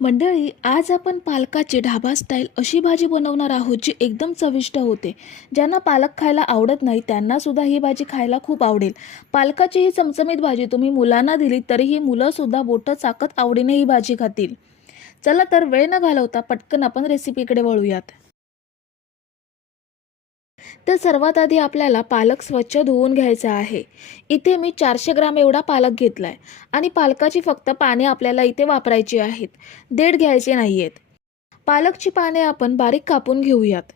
मंडळी आज आपण पालकाची ढाबा स्टाईल अशी भाजी बनवणार आहोत जी एकदम चविष्ट होते. ज्यांना पालक खायला आवडत नाही त्यांनासुद्धा ही भाजी खायला खूप आवडेल. पालकाची ही चमचमीत भाजी तुम्ही मुलांना दिली तरीही मुलंसुद्धा बोटं चाकत आवडीने ही भाजी खातील. चला तर वेळ न घालवता पटकन आपण रेसिपीकडे वळूयात. तर सर्वात आधी आपल्याला पालक स्वच्छ धुवून घ्यायचा आहे. इथे मी चारशे ग्राम एवढा पालक घेतला आहे आणि पालकाची फक्त पाने आपल्याला इथे वापरायची आहेत. देठ घ्यायचे नाही आहेत पालकची पाने आपण बारीक कापून घेऊयात.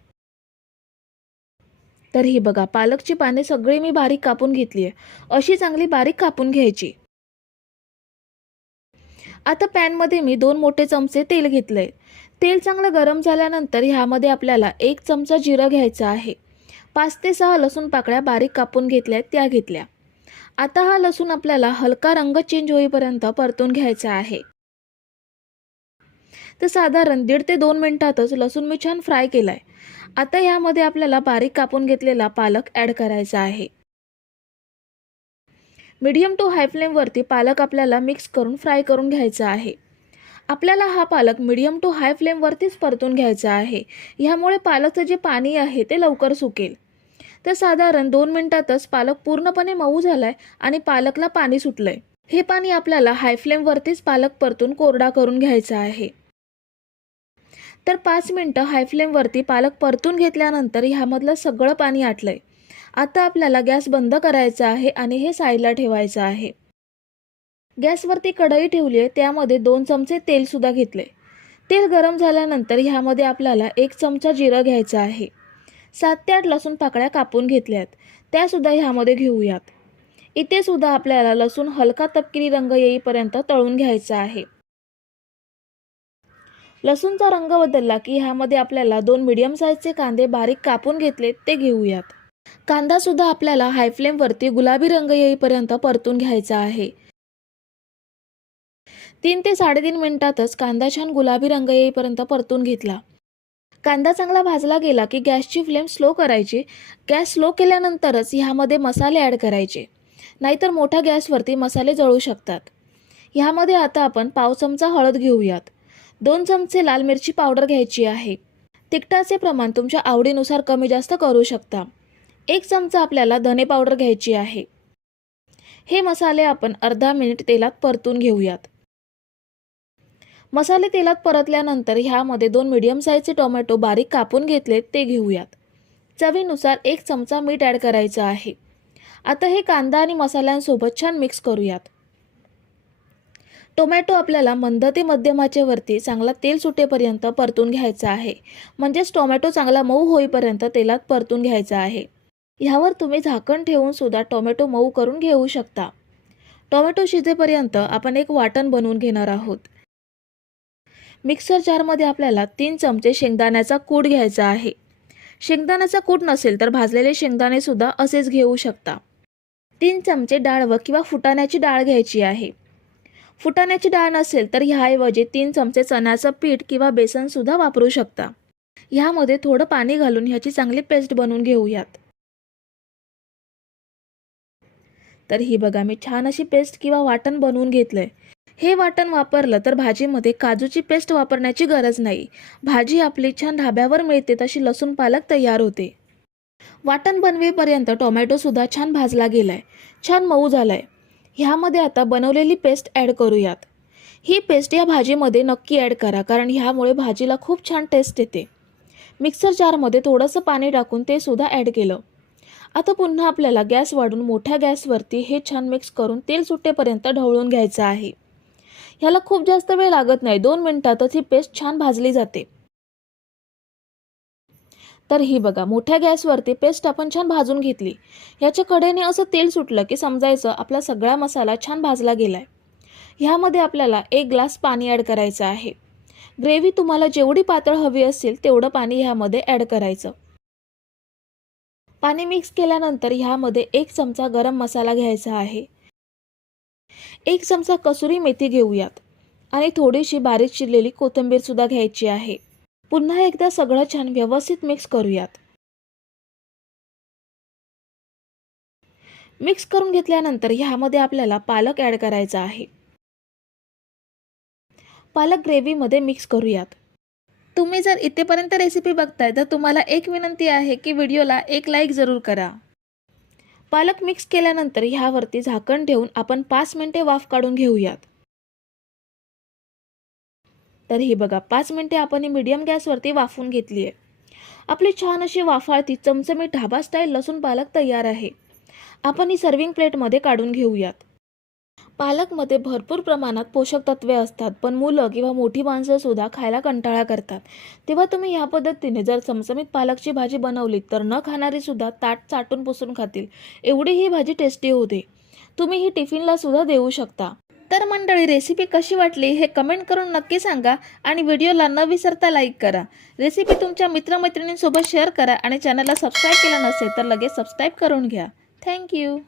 तर ही बघा पालकची पाने सगळी मी बारीक कापून घेतली आहे. अशी चांगली बारीक कापून घ्यायची. आता पॅनमध्ये मी दोन मोठे चमचे तेल घेतले तेल चांगलं गरम झाल्यानंतर ह्यामध्ये आपल्याला एक चमचा जिरं घ्यायचं आहे. पाच ते सहा लसूण पाकळ्या बारीक कापून घेतल्या त्या घेतल्या. आता हा लसूण आपल्याला हलका रंग चेंज होईपर्यंत परतून घ्यायचा आहे. तर साधारण दीड ते दोन मिनिटातच लसूण मी छान फ्राय केलाय. आता यामध्ये आपल्याला बारीक कापून घेतलेला पालक ॲड करायचा आहे. मीडियम टू हाय फ्लेमवरती पालक आपल्याला मिक्स करून फ्राय करून घ्यायचा आहे. आपल्याला हा पालक मीडियम टू हाय फ्लेमवरतीच परतून घ्यायचा आहे. ह्यामुळे पालकचं जे पाणी आहे ते लवकर सुकेल. तर साधारण दोन मिनिटातच पालक पूर्णपणे मऊ झालाय आणि पालकला पाणी सुटलंय. हे पाणी आपल्याला हाय फ्लेमवरतीच पालक परतून कोरडा करून घ्यायचा आहे. तर पाच मिनटं हाय फ्लेमवरती पालक परतून घेतल्यानंतर ह्यामधलं सगळं पाणी आटलंय. आता आपल्याला गॅस बंद करायचा आहे आणि हे साईडला ठेवायचं आहे. गॅसवरती कढई ठेवली आहे त्यामध्ये दोन चमचे तेलसुद्धा घेतले तेल गरम झाल्यानंतर ह्यामध्ये आपल्याला एक चमचा जिरं घ्यायचं आहे. सात ते आठ लसूण पाकळ्या कापून घेतल्यात. त्यासुद्धा ह्यामध्ये घेऊयात. इथे सुद्धा आपल्याला लसूण हलका तपकिरी रंग येईपर्यंत तळून घ्यायचा आहे. लसूणचा रंग बदलला की ह्यामध्ये आपल्याला दोन मिडियम साईजचे कांदे बारीक कापून घेतले ते घेऊयात. कांदा सुद्धा आपल्याला हाय फ्लेमवरती गुलाबी रंग येईपर्यंत परतून घ्यायचा आहे. तीन ते साडेतीन मिनिटातच कांदा छान गुलाबी रंग येईपर्यंत परतून घेतला. कांदा चांगला भाजला गेला की गॅसची फ्लेम स्लो करायची. गॅस स्लो केल्यानंतरच ह्यामध्ये मसाले ॲड करायचे. नाहीतर मोठ्या गॅसवरती मसाले जळू शकतात. ह्यामध्ये आता आपण पाव चमचा हळद घेऊयात. दोन चमचे लाल मिरची पावडर घ्यायची आहे. तिखटाचे प्रमाण तुमच्या आवडीनुसार कमी जास्त करू शकता. एक चमचा आपल्याला धने पावडर घ्यायची आहे. हे मसाले आपण अर्धा मिनिट तेलात परतून घेऊयात. मसाले तेलात परतल्यानंतर ह्यामध्ये दोन मिडियम साईजचे टोमॅटो बारीक कापून घेतले ते घेऊयात. चवीनुसार एक चमचा मीठ ॲड करायचं आहे. आता हे कांदा आणि मसाल्यांसोबत छान मिक्स करूयात. टोमॅटो आपल्याला मंद ते मध्यमाचे वरती चांगला तेल सुटेपर्यंत परतून घ्यायचा आहे. म्हणजेच टोमॅटो चांगला मऊ होईपर्यंत तेलात परतून घ्यायचा आहे. ह्यावर तुम्ही झाकण ठेवून सुद्धा टोमॅटो मऊ करून घेऊ शकता. टोमॅटो शिजेपर्यंत आपण एक वाटण बनवून घेणार आहोत. मिक्सर जारमध्ये आपल्याला तीन चमचे शेंगदाण्याचा कूट घ्यायचा आहे. शेंगदाण्याचा कूट नसेल तर भाजलेले शेंगदाणे सुद्धा असेच घेऊ शकता. तीन चमचे डाळ व किंवा फुटाण्याची डाळ घ्यायची आहे. फुटाण्याची डाळ नसेल तर ह्याऐवजी तीन चमचे चण्याचं पीठ किंवा बेसनसुद्धा वापरू शकता. ह्यामध्ये थोडं पाणी घालून ह्याची चांगली पेस्ट बनवून घेऊयात. तर ही बघा मी छान अशी पेस्ट किंवा वाटण बनवून घेतलंय. हे वाटण वापरलं तर भाजीमध्ये काजूची पेस्ट वापरण्याची गरज नाही. भाजी आपली छान ढाब्यावर मिळते तशी लसूण पालक तयार होते. वाटण बनवेपर्यंत टोमॅटोसुद्धा छान भाजला गेलाय. छान मऊ झालाय. ह्यामध्ये आता बनवलेली पेस्ट ॲड करूयात. ही पेस्ट या भाजीमध्ये नक्की ॲड करा कारण ह्यामुळे भाजीला खूप छान टेस्ट येते. मिक्सर जारमध्ये थोडंसं पाणी टाकून ते सुद्धा ॲड केलं. आता पुन्हा आपल्याला गॅस वाढून मोठ्या गॅसवरती हे छान मिक्स करून तेल सुटेपर्यंत ढवळून घ्यायचं आहे. ह्याला खूप जास्त वेळ लागत नाही. दोन मिनिटातच ही पेस्ट छान भाजली जाते. तर ही बघा मोठ्या गॅसवरती पेस्ट आपण छान भाजून घेतली. ह्याच्या कडेने असं तेल सुटलं की समजायचं आपला सगळा मसाला छान भाजला गेलाय. ह्यामध्ये आपल्याला एक ग्लास पाणी ॲड करायचं आहे. ग्रेव्ही तुम्हाला जेवढी पातळ हवी असेल तेवढं पाणी ह्यामध्ये ॲड करायचं. पाणी मिक्स केल्यानंतर ह्यामध्ये एक चमचा गरम मसाला घ्यायचा आहे. एक चमचा कसुरी मेथी घेऊयात. आणि थोडीशी बारीक चिरलेली कोथिंबीर सुद्धा घ्यायची आहे. पुन्हा एकदा सगळं छान व्यवस्थित मिक्स करूयात. मिक्स करून घेतल्यानंतर ह्यामध्ये आपल्याला पालक ॲड करायचा आहे. पालक ग्रेव्हीमध्ये मिक्स करूयात. तुम्ही जर इथेपर्यंत रेसिपी बघताय तर तुम्हाला एक विनंती आहे की व्हिडिओला एक लाईक जरूर करा. पालक मिक्स केल्यानंतर ह्यावरती झाकण ठेवून आपण पाच मिनिटे वाफ काढून घेऊयात. तर ही बघा पाच मिनिटे आपण ही मीडियम गॅसवरती वाफून घेतली आहे. आपली छान अशी वाफाळती चमचमीत ढाबा स्टाईल लसूण पालक तयार आहे. आपण ही सर्विंग प्लेटमध्ये काढून घेऊयात. पालकमध्ये भरपूर प्रमाणात पोषक तत्वे असतात पण मुलं किंवा मोठी माणसंसुद्धा खायला कंटाळा करतात. तेव्हा तुम्ही ह्या पद्धतीने जर चमचमीत पालकची भाजी बनवली तर न खाणारीसुद्धा ताट चाटून पुसून खातील. एवढी ही भाजी टेस्टी होते. तुम्ही ही टिफिनला सुद्धा देऊ शकता. तर मंडळी रेसिपी कशी वाटली हे कमेंट करून नक्की सांगा आणि व्हिडिओला न विसरता लाईक करा. रेसिपी तुमच्या मित्रमैत्रिणींसोबत शेअर करा आणि चॅनलला सबस्क्राईब केलं नसेल तर लगेच सबस्क्राईब करून घ्या. थँक्यू